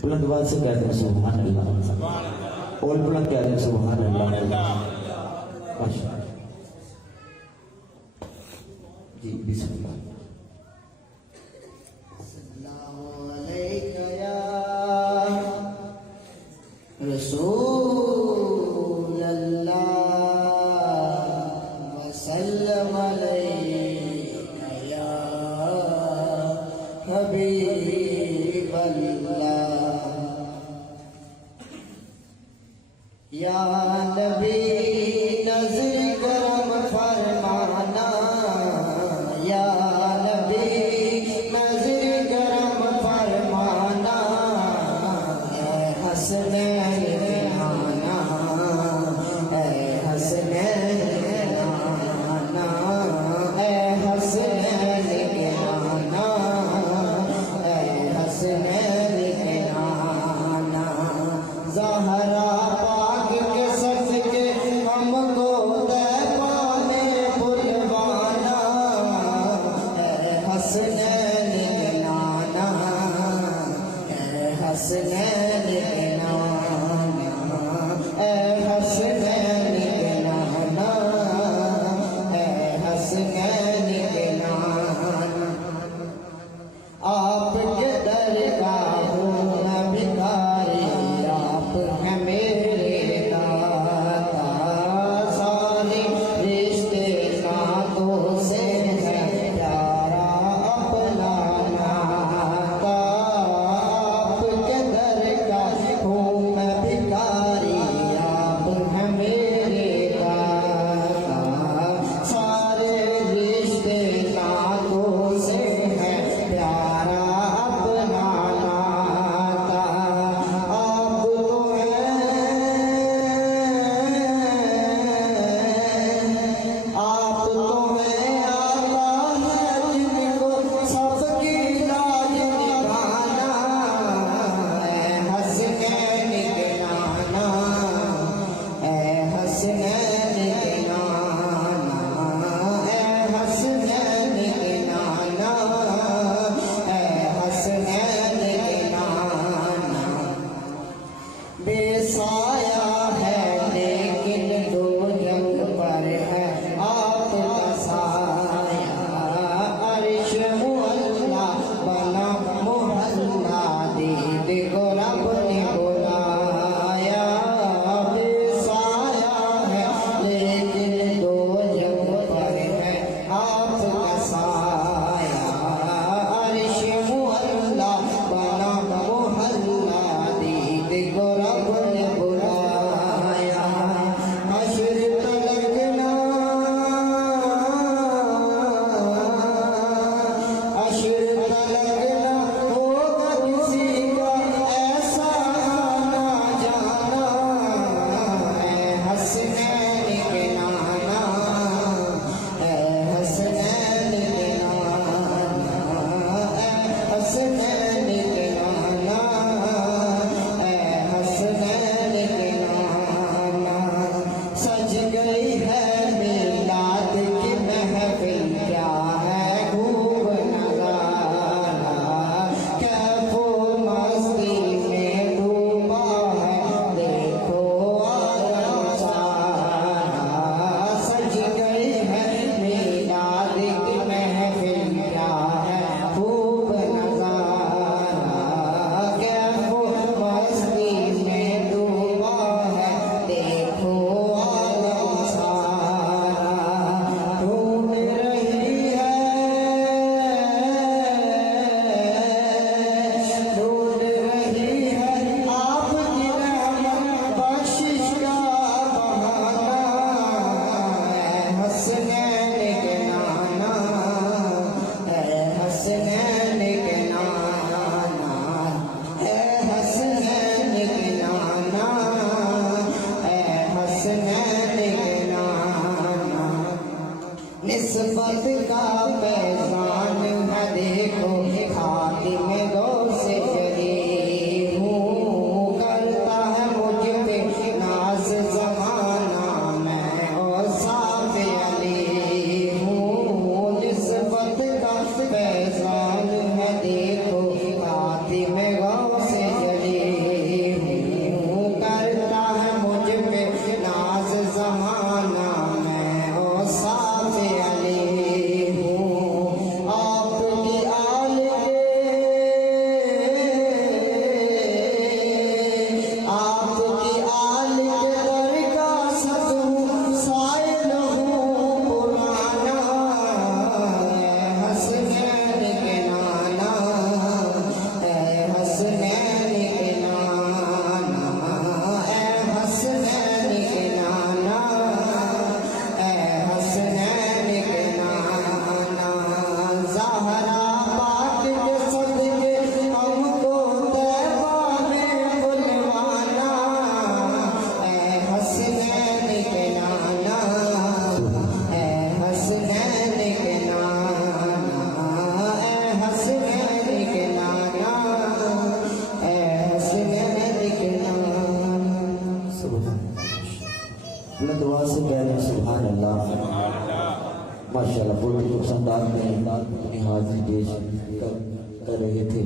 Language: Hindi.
बुलंद आवाज से कहते हैं सुभान अल्लाह, और बुलंद कहते हैं सुभान अल्लाह। माशाअल्लाह जी, बिस्मिल्लाह। रसूल अल्लाह वसल्लम अलैका या हबीब अल्लाह या नबी नज़र करम फरमाना या नबी नज़र करम फरमाना हसनैन आना ऐ हसनैन आना ऐ हसनैन आना ऐ हसनैन आना ज़हरा पाक के सदके हमको पाने बुलवाना ऐ हसनैन आना ऐ हसनैन आपके दरगाहों में भिखारी आप हैं मेरे दाता सारे रिश्ते नातों से है प्यारा अपना नाता आपके दर दुआ से कह रहे हैं सुभान अल्लाह। माशाल्लाह बहुत ही पसंद आप में अपनी हाजिरी पेश कर रहे थे।